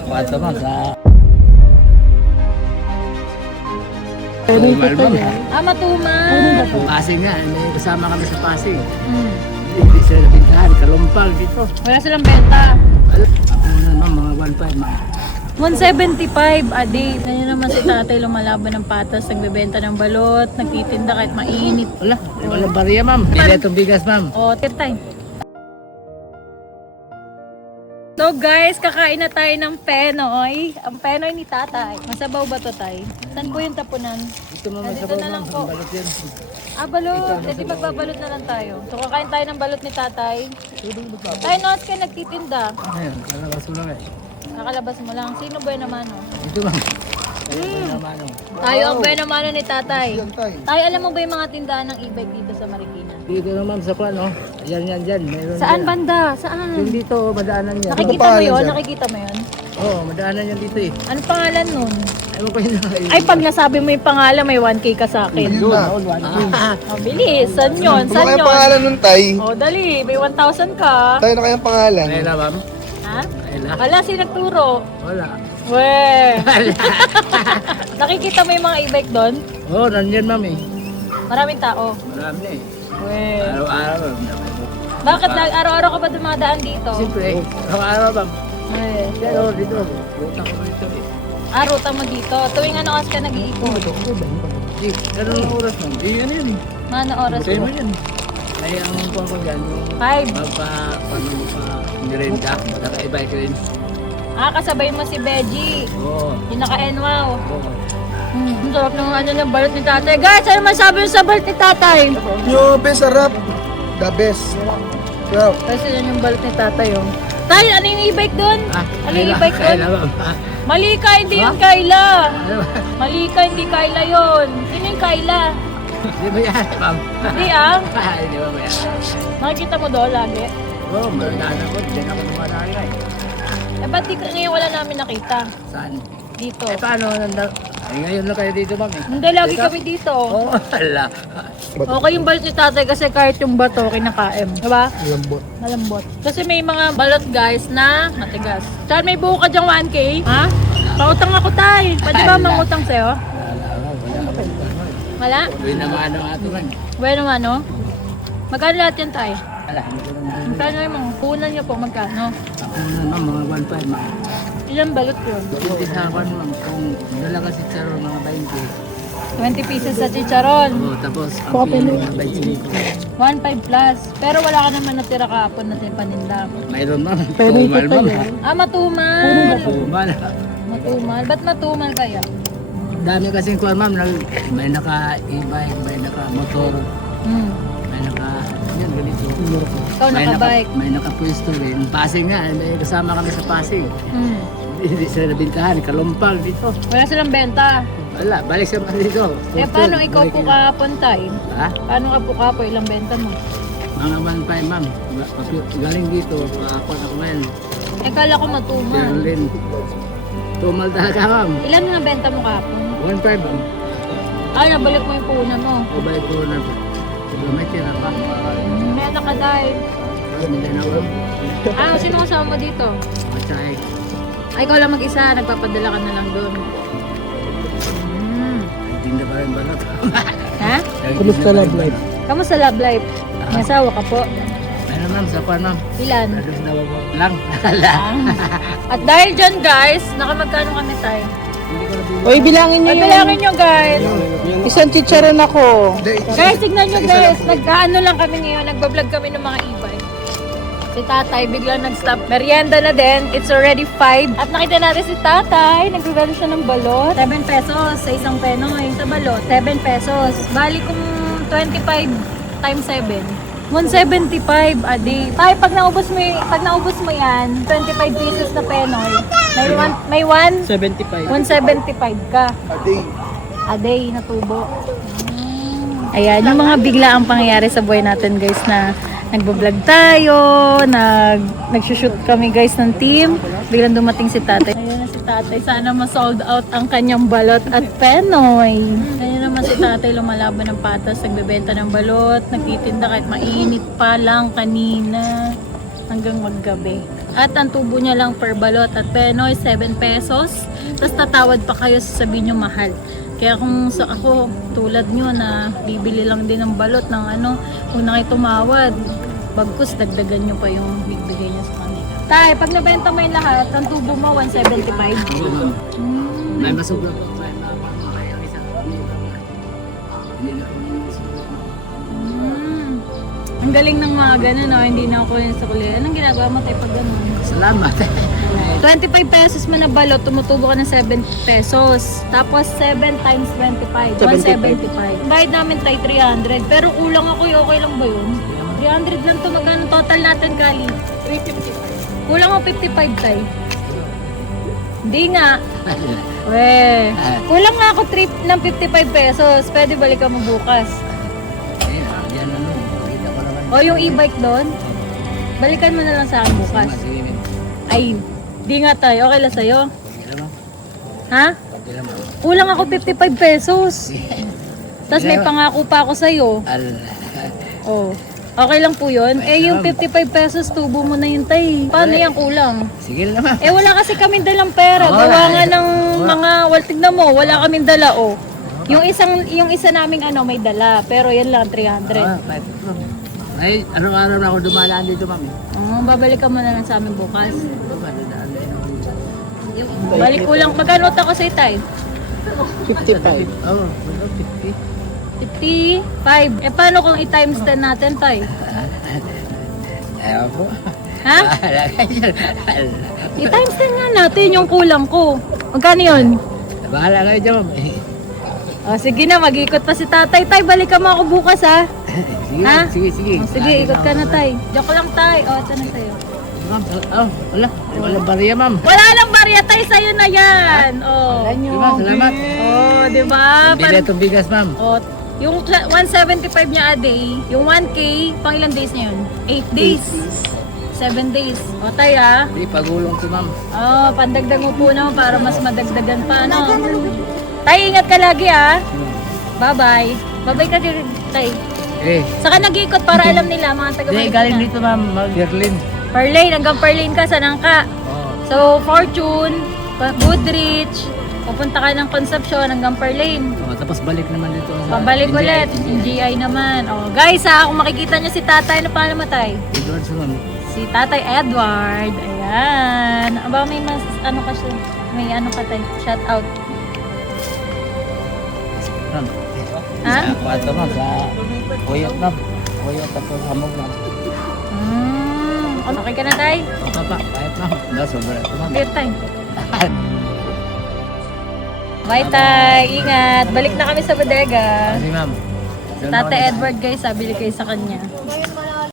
Kwarto ma'am sa Tumal ma'am. Matumal. Pasig nga, may kasama kami sa Pasig. Hindi sila nabintahan, kalumpal dito. Wala silang benta. Ako na ma'am, mga 1.5 ma'am. 175 a day. Ganyan naman si tatay lumalaban ng patas, nagbebenta ng balot, nagtitinda kahit mainit. Wala, walang bariya ma'am. Hindi itong bigas ma'am. O, tetay. So guys, kakain na tayo ng penoy. Ang penoy ni tatay. Masabaw ba to tay? Saan po yung tapunan? Ito ma'am, Dito masabaw na lang ma'am, po. ang balot yan. Ah, balot. E di magbabalot na lang tayo. So kakain tayo ng balot ni tatay. Tayo nos kayo nagtitinda. Ayun, kalabas ko lang eh. Nakalabas mo lang. Sino ba yun naman? Ito ma'am. Ayun, naman oh. Tayo ang buena mano ni tatay. Tayo, alam mo ba yung mga tindahan ng e-bike dito sa Marikina? Dito na ma'am sa kwan, oh. Ayan yan dyan. Meron Saan dyan. banda? Saan? Yung dito, madaanan yan. Nakikita mo yun? Nakikita mo yun? Oo, madaanan yan dito eh. Ano pangalan nun? Ayaw ko yun. Ay, pag nasabi mo yung pangalan, may 1K ka sa akin. Doon, doon, 1K. Oh, bilis. Saan yun? Ano Saan kaya yun? pangalan nun, Tay? Oh, dali. May 1,000 ka. Tayo na kayang pangalan. Ayun na ma'am. Ha? Ayun na. Wala, si nagturo. Wala. Weh. Nakikita mo yung mga e-bike doon? Oo, nandiyan ma'am eh. Maraming tao. Marami na eh. Weh. Araw-araw. Bakit araw-araw ka ba dumadaan dito? Siyempre, araw-araw ma'am. Weh. Pero dito, buta ko rito eh. Ah, ruta mo dito. Tuwing ano oras ka nag-iikot? Di, ganun ang oras ma'am. Eh, ano yun eh. Mana oras Sa'yo mo? mo yan. Kaya ang kuha ko dyan, yung 5. paano mo pa nirenda, naka-e-bike rin. Ah, kasabay mo si Beji. Oo. Yung naka-NWOW. Oo. Ang sarap ng ano ng balot ni tatay. Guys, ano masabi mo sa balot ni tatay? Yo, best sarap. The best. Sarap. Kasi yun yung balot ni tatay, oh. Tay, ano yung e-bike doon? Ano yung e-bike doon? Kaya ma'am. Mali ka, hindi yung Kayla. Ano ba? Mali ka, hindi Kayla yun. Sino yung Kayla? Di ba yan, ma'am? Hindi ah. Di ba yan? Nakikita mo doon lagi. Oo, maladaanan ko. Diyan ako dumadaan eh. Eh, ba't di ngayon wala namin nakita? Saan? Dito. Eh, paano? Eh, ngayon na kayo dito, ma'am eh. Hindi, lagi kami dito. Oo, wala. Okay yung balot ni tatay kasi kahit yung bato, kinakain. Diba? Lambot. Malambot. Kasi may mga balot guys na matigas. Saan may buo ka dyang 1K? Ha? Pautang ako tay. Pwede ba mangutang sa'yo? Wala? Uwi naman ang ato man. Bueno ano? Magkano lahat yan tay? Wala, hindi ko lang. Magkano yung mga punan niyo po magkano? Ako na ma'am, mga 1.5 ma'am. Ilang balot yun? Hindi sa akin ma'am, kung dala kasi sa mga 20 pieces sa chicharon. 20. Oo, tapos ang pili mga 25. 1.5 plus. Pero wala ka naman natira kahapon na paninda. Mayroon ma'am, tumal ma'am. Ah, matumal. Tumal. Matumal. Ba't matumal kaya? Dami kasing kuwan ma'am, may naka-e-bike, may naka-motor, may naka, yun ganito. Ikaw nakabike. May naka-pwesto rin. Pasig nga, may kasama kami sa Pasig. Hmm. Hindi sila nabintahan, kalumpal dito. Wala silang benta. Wala, balik sa mga dito. Eh, paano ikaw po kahapon tay? Ha? Paano ka po kahapon? Ilang benta mo? Mga 1.5 ma'am. Galing dito, pakakot ako ngayon. Eh, kala ko matumal. Berlin. Tumal talaga ma'am. Ilan nga benta mo kahapon? 1.5 ma'am. Ay, nabalik mo yung punan mo. O balik ko na. Diba may tira pa? May anak ka dahil. Hindi na ma'am. Ah, sino kasama mo dito? Matsay. Ay, ikaw lang mag-isa. Nagpapadala ka na lang doon. Tinda pa rin balat. Ha? Kumusta love life? Kamusta love life? May asawa ka po? Ano ma'am, sa kwan ma'am? Ilan? Alos na ba po? Lang. Lang. At dahil dyan guys, nakamagkano kami tayo? Hindi ko na Oy, bilangin nyo Ay, yung bilangin nyo guys. isang chicharon ako. Guys, tignan nyo guys. Nagkaano lang kami ngayon. Nagbablog kami ng mga e-bike. Si tatay biglang nag-stop. Merienda na din. It's already 5. At nakita natin si tatay. Nagregalo siya ng balot. 7 pesos sa isang penoy. Sa balot, 7 pesos. Bali kung 25 times 7. 175 a day. Tay, pag naubos mo yan, 25 pieces na penoy, may 75. 175 ka. A day. A day na tubo. Ayan, yung mga biglaang pangyayari sa buhay natin guys na nagbablog tayo, nagsushoot kami guys ng team. Biglang dumating si tatay. Ayan na si tatay. Sana ma-sold out ang kanyang balot at penoy. Ayan naman si tatay lumalaban ng patas, nagbebenta ng balot, nagtitinda kahit mainit pa lang kanina hanggang maggabi. At ang tubo niya lang per balot at penoy 7 pesos. Tapos tatawad pa kayo, sasabihin nyo mahal. Kaya kung sa ako, tulad nyo na bibili lang din ng balot ng ano, kung na kayo tumawad, bagkus dagdagan nyo pa yung bibigay nyo sa kanila. Tay, pag nabenta mo yung lahat, ang tubo mo 175. Oo, ma'am. May masugla po. May mga isa. Hindi na po yung masugla. Ang galing ng mga ganun, no? Hindi na ako yun sa kuli. Anong ginagawa mo tayo pag ganun? Salamat. 25 pesos man na balot, tumutubo ka ng 7 pesos. Tapos 7 times 25, 175. Bayad namin tayo 300. Pero kulang ako, okay lang ba yun? 300 lang to, magkano total natin, Kali? 355. Kulang ako 55 tayo. Hindi nga. Weh. Kulang nga ako trip ng 55 pesos. Pwede balikan mo bukas. Yan ano. Kita ko naman. O yung e-bike doon, balikan mo na lang sa akin bukas. Sige, ma'am. Ay, di nga tayo. Okay lang sa'yo. Okay lang, ma'am. Ha? Okay lang, ma'am. Kulang ako 55 pesos. Tapos may pangako pa ako sa'yo. Oh. Okay lang po yun. Eh, yung 55 pesos, tubo mo na yun, tay. Paano yan kulang? Sige lang, ma'am. Eh, wala kasi kaming dalang pera. Oo, Gawa nga eh. ng mga, well, tignan mo, wala kaming dala, oh. Yung isa naming ano, may dala. Pero yan lang, 300. Kahit ma'am. Ay, araw-araw na ako dumalaan dito, ma'am. Oh, babalikan mo na lang sa amin bukas. Dumadaan na yun. Balik ko lang. Magkano ako sa'yo, tay? 55. Oo, 50. 55. Eh, paano kung i-times 10 natin, tay? Ayaw po. Ha? I-times 10 nga natin yung kulang ko. Magkano yun? Bahala kayo dyan, ma'am. Oh, sige na, mag-ikot pa si tatay. Tay, balikan mo ako bukas, ha? Sige, Ha? sige, sige. Oh, sige, ikot ka na, tay. Joke lang, tay. Oh, ito na sa'yo. Ma'am, wala. Walang bariya, ma'am. Wala nang barya, tay. Sa'yo na yan. Oh. Diba, salamat. Oh, di ba? Bili itong bigas, ma'am. Oh, yung 175 niya a day, yung 1K, pang ilang days niya yun? 8 days. 7 days. O tay ha? Hindi, pagulong ko, ma'am. Oh, pandagdag mo po naman para mas madagdagan pa, no? Tay, ingat ka lagi ha? Bye-bye. Bye-bye ka din, tay. Eh, Saka nag-ikot para alam nila, mga taga hindi, galing dito, ma'am. Berlin. Perlane, hanggang Perlane ka, Sanangka. Oo. So, Fortune, Goodrich, pupunta ka ng Concepcion hanggang Perlane. Oh, tapos balik naman dito. Pabalik ulit, GI naman. Oh, guys ha, kung makikita nyo si tatay, ano paano matay? Edward sa ma'am. Si Tatay Edward. Ayan. Aba, may mas, ano ka siya? May ano ka tayo? Shout out. Ma'am. Ha? Sa kwarto, ma'am. Sa Kuyot, ma'am. Kuyot, tapos hamog, ma'am. Okay ka na, tay? Okay pa, kahit, ma'am. Sobra ito, ma'am. Okay, tay. Bye, tay. Ingat. Balik na kami sa bodega. Kasi, ma'am. Tatay Edward, guys, sabili kayo sa kanya.